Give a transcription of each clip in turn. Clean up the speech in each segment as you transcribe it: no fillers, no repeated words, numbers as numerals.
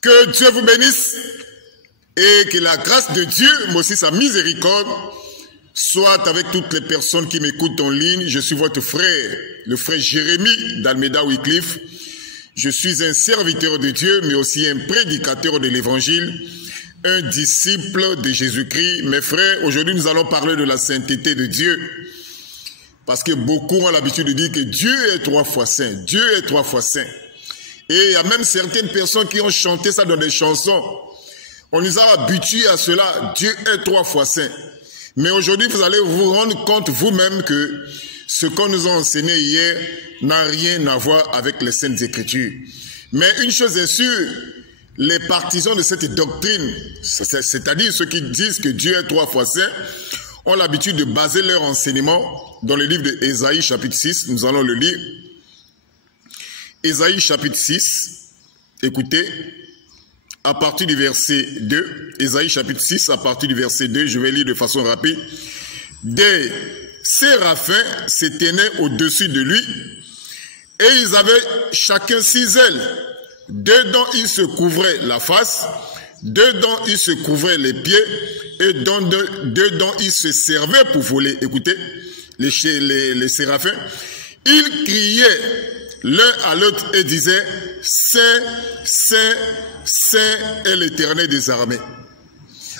Que Dieu vous bénisse et que la grâce de Dieu, mais aussi sa miséricorde, soit avec toutes les personnes qui m'écoutent en ligne. Je suis votre frère, le frère Jérémie d'Almeida Wycliffe. Je suis un serviteur de Dieu, mais aussi un prédicateur de l'évangile, un disciple de Jésus-Christ. Mes frères, aujourd'hui nous allons parler de la sainteté de Dieu. Parce que beaucoup ont l'habitude de dire que Dieu est 3 fois saint. Dieu est 3 fois saint. Et il y a même certaines personnes qui ont chanté ça dans des chansons. On nous a habitués à cela. Dieu est 3 fois saint. Mais aujourd'hui, vous allez vous rendre compte vous-même que ce qu'on nous a enseigné hier n'a rien à voir avec les Saintes Écritures. Mais une chose est sûre, les partisans de cette doctrine, c'est-à-dire ceux qui disent que Dieu est 3 fois saint, ont l'habitude de baser leur enseignement dans le livre d'Ésaïe chapitre 6. Nous allons le lire. Ésaïe chapitre 6, écoutez, à partir du verset 2, Ésaïe chapitre 6, à partir du verset 2, je vais lire de façon rapide. Des séraphins se tenaient au-dessus de lui, et ils avaient chacun 6 ailes. Dedans, ils se couvraient la face, dedans, ils se couvraient les pieds, et dedans, ils se servaient pour voler. Écoutez, les séraphins, ils criaient l'un à l'autre et disaient, Saint, Saint, Saint est l'Éternel des armées.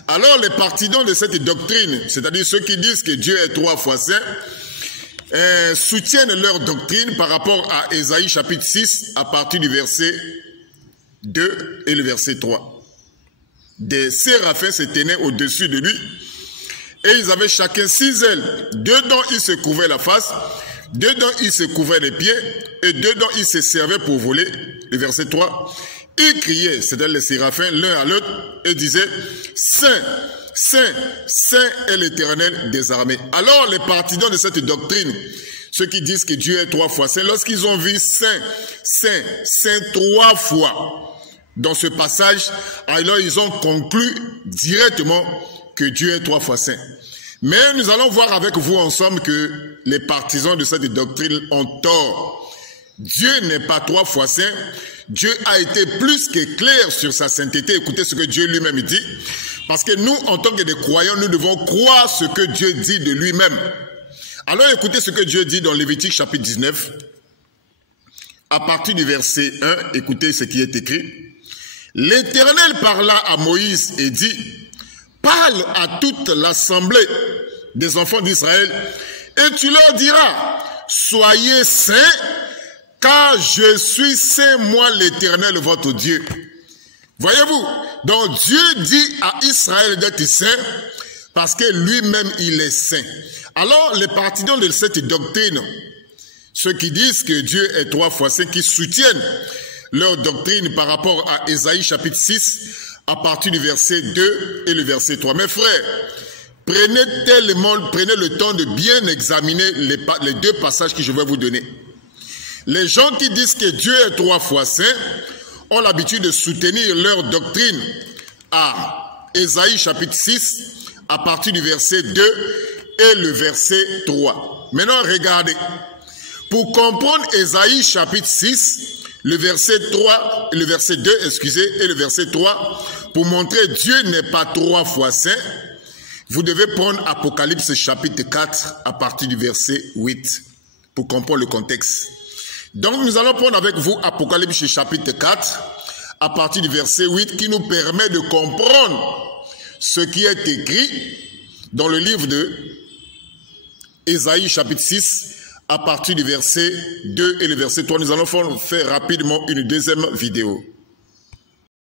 Alors les partisans de cette doctrine, c'est-à-dire ceux qui disent que Dieu est 3 fois saint, soutiennent leur doctrine par rapport à Ésaïe chapitre 6 à partir du verset 2 et le verset 3. Des séraphins se tenaient au-dessus de lui et ils avaient chacun 6 ailes. Dedans ils se couvraient la face, dedans ils se couvraient les pieds et dedans ils se servaient pour voler. Le verset 3. Ils criaient, c'est-à-dire les séraphins, l'un à l'autre, et disaient, Saint, Saint, Saint est l'Éternel des armées. Alors les partisans de cette doctrine, ceux qui disent que Dieu est 3 fois saint, lorsqu'ils ont vu Saint, Saint, Saint 3 fois dans ce passage, alors ils ont conclu directement que Dieu est 3 fois saint. Mais nous allons voir avec vous ensemble que les partisans de cette doctrine ont tort. Dieu n'est pas 3 fois saint. Dieu a été plus que clair sur sa sainteté. Écoutez ce que Dieu lui-même dit. Parce que nous, en tant que des croyants, nous devons croire ce que Dieu dit de lui-même. Alors écoutez ce que Dieu dit dans Lévitique chapitre 19. À partir du verset 1, écoutez ce qui est écrit. L'Éternel parla à Moïse et dit, parle à toute l'assemblée des enfants d'Israël et tu leur diras, soyez saints, car je suis saint, moi l'Éternel, votre Dieu. Voyez-vous, donc Dieu dit à Israël d'être saint, parce que lui-même il est saint. Alors les partisans de cette doctrine, ceux qui disent que Dieu est 3 fois saint, qui soutiennent leur doctrine par rapport à Ésaïe chapitre 6, à partir du verset 2 et le verset 3. Mes frères, prenez le temps de bien examiner les 2 passages que je vais vous donner. Les gens qui disent que Dieu est 3 fois saint ont l'habitude de soutenir leur doctrine à Ésaïe chapitre 6 à partir du verset 2 et le verset 3. Maintenant, regardez. Pour comprendre Ésaïe chapitre 6, le verset 3, le verset 2, excusez, et le verset 3, pour montrer que Dieu n'est pas 3 fois saint, vous devez prendre Apocalypse chapitre 4 à partir du verset 8 pour comprendre le contexte. Donc nous allons prendre avec vous Apocalypse chapitre 4 à partir du verset 8 qui nous permet de comprendre ce qui est écrit dans le livre de Ésaïe chapitre 6 à partir du verset 2 et le verset 3. Nous allons faire rapidement une deuxième vidéo.